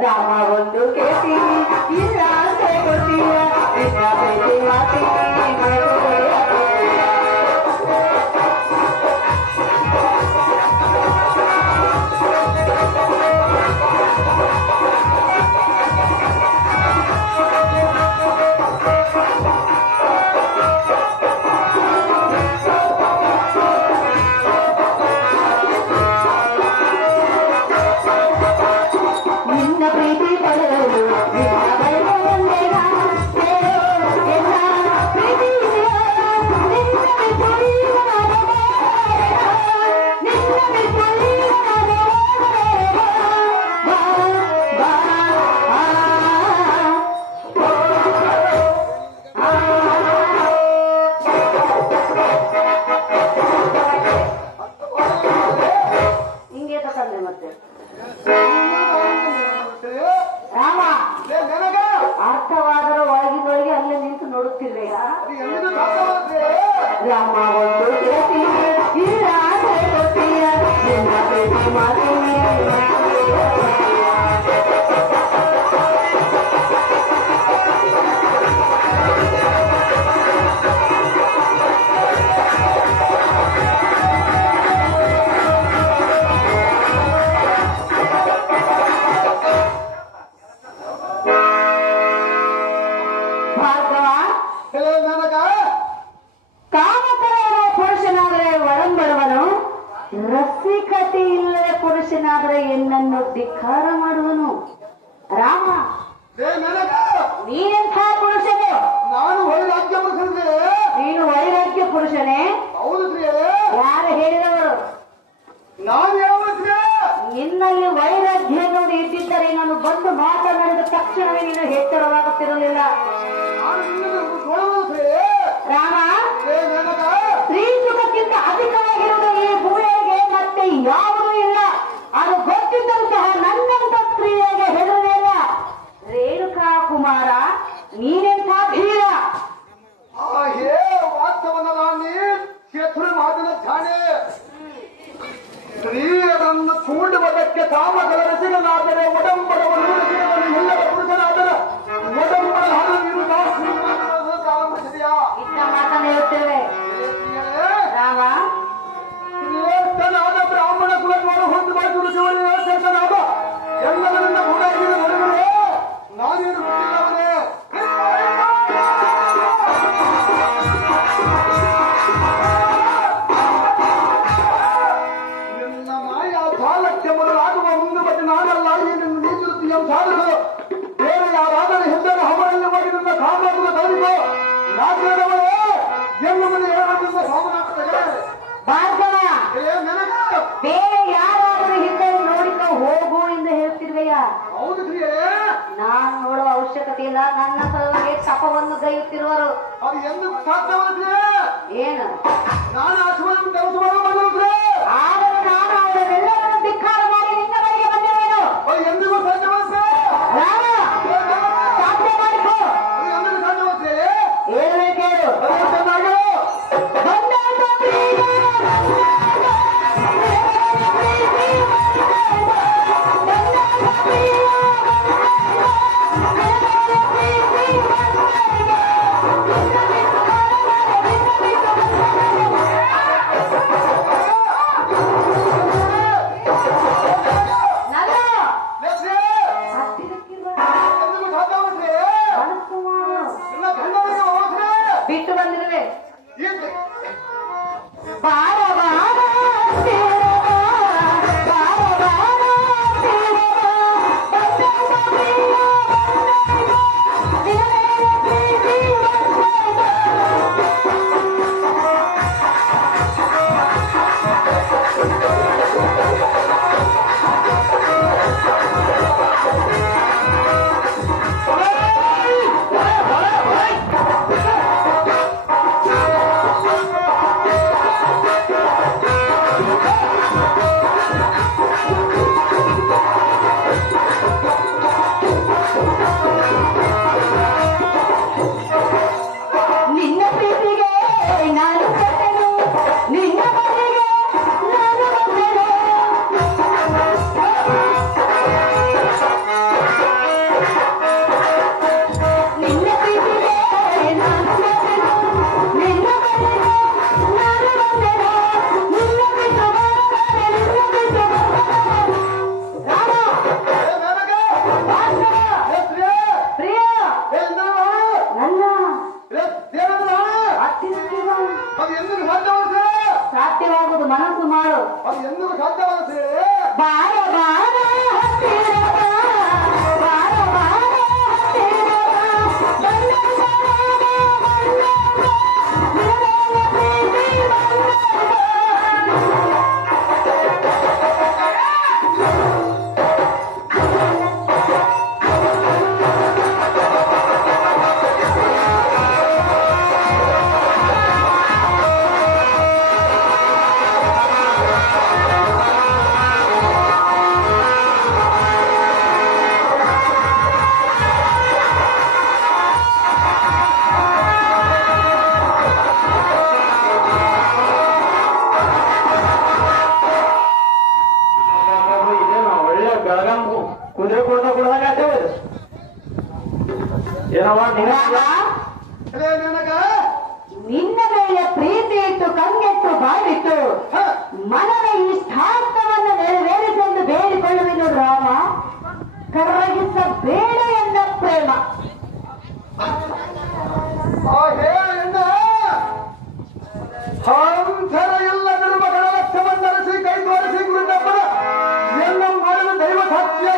ರಾಮ ಒಂದು ಕೇಳ್ತೀನಿ ಇಲ್ಲ ಅಂತ ಕೊಡ್ತೀಯ ನಿನ್ನ ಪ್ರೀತಿ ಮಾತೀನಿ ರಾಮ ಒಂದು ಇಲ್ಲ ಕೊಡ್ತೀಯ ನಿನ್ನ ಪ್ರೀತಿ ಮಾತೀನಿ ರಸಿಕತೆ ಇಲ್ಲದ ಪುರುಷನಾದರೆ ಎನ್ನನ್ನು ಧಿಕ್ಕಾರ ಮಾಡುವನು. ರಾಮ ನೀನೆಂಥ ಪುರುಷನೇ? ನಾನು ವೈರಾಗ್ಯ ಪುರುಷನೇ. ನೀನು ವೈರಾಗ್ಯ ಪುರುಷನೇ? ಹೌದು. ಯಾರು ಹೇಳಿದವರು? ನಾನು ಹೇಳುವ ನಿನ್ನಲ್ಲಿ ವೈರಾಗ್ಯ ನೋಡಿ ಇದ್ದಿದ್ದರೆ ನಾನು ಬಂದು ಮಾತನಾಡಿದ ತಕ್ಷಣವೇ ನೀನು ಎಚ್ಚರವಾಗುತ್ತಿರಲಿಲ್ಲ. ರಾಮ ಸ್ತ್ರೀ ಸುಖಕ್ಕಿಂತ ಅಧಿಕವಾಗಿರುವುದು ಈ ಭೂಮಿಗೆ ಮತ್ತೆ ಯಾವುದೂ ಇಲ್ಲ. ಅದು ಗೊತ್ತಿದ್ದರೂ ಸಹ ನನ್ನಂತ ಸ್ತ್ರೀಯಾಗೆ ಹೆದರಲಿಲ್ಲ. ರೇಣುಕಾ ಕುಮಾರ ನೀನೆಂಥ ಧೀರ. ಶತ್ರು ಮಾತಿನ ಧ್ಯಾನೆ ಸ್ತ್ರೀಯರನ್ನು ಕೂಡುವುದಕ್ಕೆ ಕಾಮಗಳ ರಸಿಕನಾದರೆ ಒಡಂಬಡವನ್ನು ಇಲ್ಲದ ಪುರುಷನಾದರೆ ಒಡಂಬಡ ಹಣ ಇಷ್ಟ ಮಾತನ್ನು ಹೇಳುತ್ತೇವೆ. ರಾಮ ಶ್ರೇಷ್ಠನಾದ ಬ್ರಾಹ್ಮಣ ಕುಲವನ್ನು ಹೊಂದು ಬರೆದು ಶ್ರೇಷ್ಠನಾದ ಎಲ್ಲವರಿಂದ ಕೂಡ ನೋಡಿದರೆ ನಾನೇನು ಗೊತ್ತಿಲ್ಲವನೇ. ನಿನ್ನ ಮಾಯಾ ಸಾಲಕ್ಕೆ ಮೊದಲಾಗುವ ಮುಂದೆ ಬಗ್ಗೆ ನಾನಲ್ಲ ಈ ನಿನ್ನ ನೀತಿರುತ್ತೀಯ ಸಾಧಗಳು ಬೇರೆ ಯಾರಾದರೂ ಹಿಂದೆ ಹಮರಲ್ಲಿ ಹೋಗಿ ನನ್ನ ಕಾಮವನ್ನು ತಲೆದು ನಾಗರವರೇ ಎಲ್ಲ ಮನೆ ಹೇಳೋದ್ರಿಂದ ಸಾಮನಾಗ್ತದೆ. ಭಾರ್ಗವ ಬೇರೆ ಯಾರಾದರೂ ಹಿಂದೆ ನೋಡಿಕ ಹೋಗು ಎಂದು ಹೇಳ್ತಿರ್ವೆಯಾ? ಹೌದು ಕ್ರಿಯೆ. ನಾನು ನೋಡುವ ಅವಶ್ಯಕತೆ ಇಲ್ಲ. ನನ್ನ ಸಲುವಾಗಿ ತಪವನ್ನು ಗೈಯುತ್ತಿರುವರು. ಅದು ಎಂದು ಸಾಧ್ಯವಾದ್ರೆ ಏನು ನಾನು ಆಶೀರ್ವಾದ ಬಂದಿರುತ್ತೇ ಆದರೂ ನಾನು ಅವರೆಲ್ಲರನ್ನು ಧಿಕ್ಕಾರ ಮಾಡಿ ನಿನ್ನ ಬಳಿಗೆ ಬಂದಿರುವೆನು. ಎಂದಿಗೂ ಸಾಧ್ಯವಾದ್ರೆ ರಾಮ ಸಾಧ್ಯ ಮಾಡಿಕೋ. ಎಂದಿಗೂ ಸಾಧ್ಯವಾದ್ರೆ ಏನೇ ಕೇಳು. ಕುದುರೆ ಕೊಡ್ದಾಗ ಆತೇವ ಏನವ ರಾಮ, ನನಗ ನಿನ್ನ ಮೇಲೆ ಪ್ರೀತಿ ಇಟ್ಟು ಕಂಗೆಟ್ಟು ಬಾಳಿಟ್ಟು ಮನದ ಇಷ್ಟಾರ್ಥವನ್ನು ನೆರವೇರಿಸೆಂದು ಬೇಡಿಕೊಳ್ಳುವೆನು ರಾಮ. ಕರಗಿಸ ಬೇಡ ಎಂದ ಪ್ರೇಮ. ಹಂಸರ ಎಲ್ಲ ನಿರ್ಮಗಳ ಲಕ್ಷ್ಯವನ್ನು ಕೈ ತೋರಿಸಿ ಗುರುಡಪ್ಪನ ಎಲ್ಲ ಮಾಡಿದ ದೈವ ಸತ್ಯ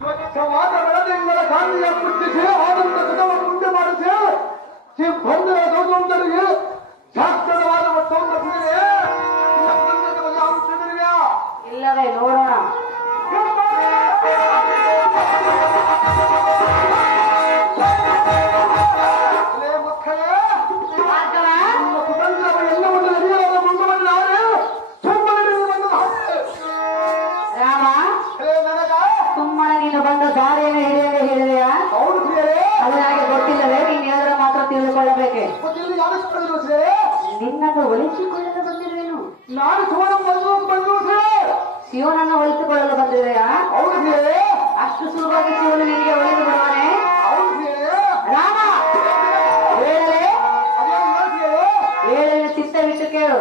ಸ್ವಚ್ಛವಾದ ಬೆಳದಿಂಗಳ ಕಾಂತಿಯ ಮುಟ್ಟಿಸಿ ಆನಂದ ಸುಖವನ್ನು ಉಂಟು ಮಾಡಿಸಿ ಬಂಧನ ದೋಷವಂತರಿಗೆ ಶಾಸ್ತ್ರವಾದ ವಸ್ತುವನ್ನು ಇಲ್ಲವೇ ನೋಡೋಣ. ರಾಮ, ಸುಮ್ಮನೆ ನೀನು ಬಂದ ದಾರಿಯನ್ನು ಹಿಡಿಯದೆ ಹೇಳಿದೆಯಾ? ಅದು ನನಗೆ ಗೊತ್ತಿಲ್ಲವೇ? ನೀನು ಹೇಳಿದ್ರೆ ಮಾತ್ರ ತಿಳಿದುಕೊಳ್ಳಬೇಕೆ. ನಿನ್ನನ್ನು ಒಲಿಸಿಕೊಳ್ಳಲು ಬಂದಿರುವೆನು. ನಾನು ಶಿವನನ್ನು ಒಲಿಸಿಕೊಳ್ಳಲು ಬಂದಿದೆಯಾ? ಅಷ್ಟು ಸುಲಭವಾಗಿ ಶಿವನು ನಿನಗೆ ಒಲಿದು ಬಿಡುವನೆ? ರಾಮ, ಹೇಳಲೇ? ಹೇಳಲು ಚಿತ್ತವಿಟ್ಟು ಕೇಳು.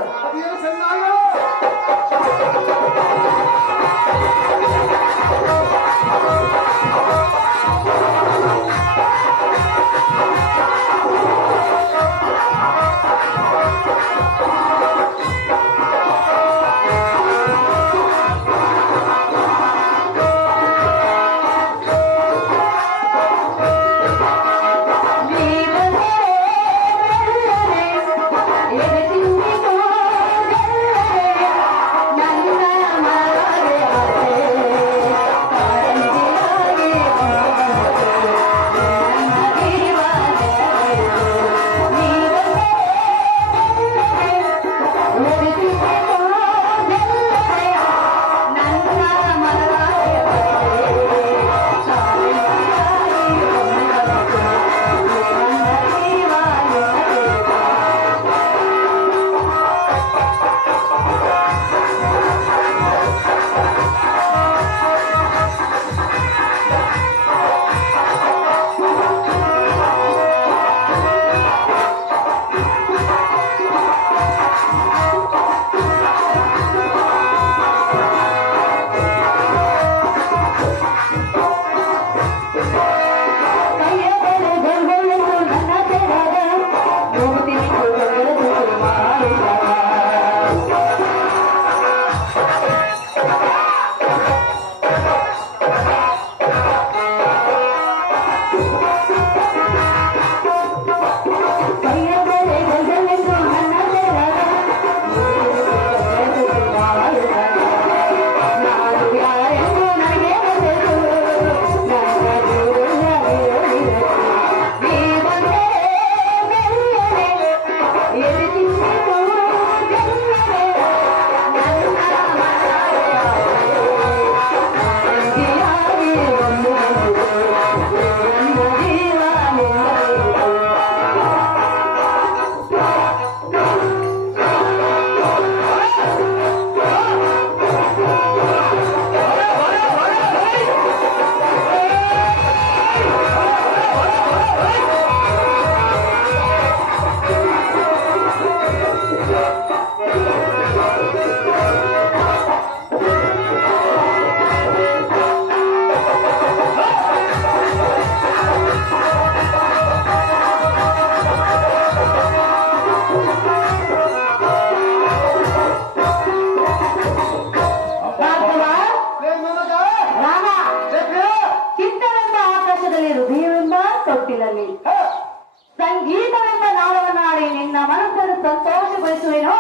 ಸಂಗೀತವೆಂಬ ನಾದವನ್ನಾಡಿ ನಿನ್ನ ಮನಸ್ಸನ್ನು ಸಂತೋಷಗೊಳಿಸುವೆನು.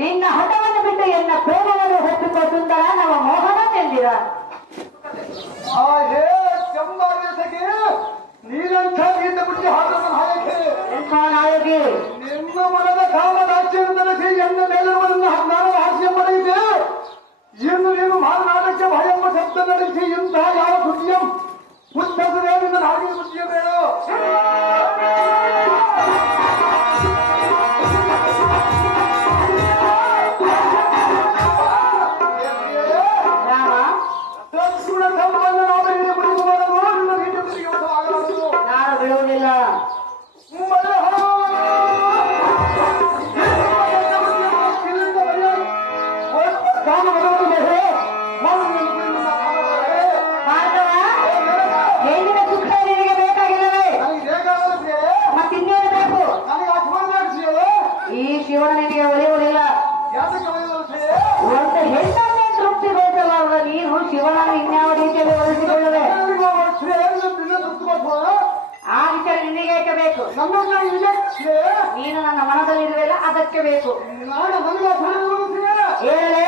ನಿನ್ನ ಹಠವನ್ನು ಬಿಟ್ಟು ಎನ್ನ ಪ್ರೇಮವನ್ನು ಒಪ್ಪಿಕೊ ಸುಂದರ ನಮ್ಮ ಮೋಹನ ಚೆಂದಿರ. ನೀನಂಥ ಗೀತ ಬಿಟ್ಟು ಹಾಡನ್ನು ಹಾಯಕ್ಕೆ ಎಂಥ ನಾಯಕಿ ನಿಮ್ಮ ಮನದ ಕಾಮದಾಚ್ಯವನ್ನು ನಡೆಸಿ ಎನ್ನ ಮೇಲಿರುವುದನ್ನು ನಾನು ಹಾಸ್ಯ ಪಡೆಯಿದೆ. ಇನ್ನು ನೀನು ಮಾತನಾಡಕ್ಕೆ ಭಯ ಎಂಬ ಶಬ್ದ ನಡೆಸಿ ಇಂತಹ ಯಾವ ಸುದ್ದಿಯಂ ಉತ್ತರವೇ ನಿನ್ನ ಹಾಗೆ ಸುದ್ದಿಯ ಬೇಡ. ರಾಮ, ಶಿವನನ್ನು ಇನ್ಯಾವ ರೀತಿಯಲ್ಲಿ ಒಲಿಸಿಕೊಳ್ಳುವೆ ಸುತ್ತುಕೊಟ್ಟು ಆ ವಿಚಾರ ನಿನಗೆ ಏಕೆ ಬೇಕು ನಮ್ಮನ್ನ ಇದೆ ಶ್ರೇ ನೀನು ನನ್ನ ಮನದಲ್ಲಿರುವೆಲ್ಲ ಅದಕ್ಕೆ ಬೇಕು ನಾನು ನನಗೆ ಹೇಳಲೇ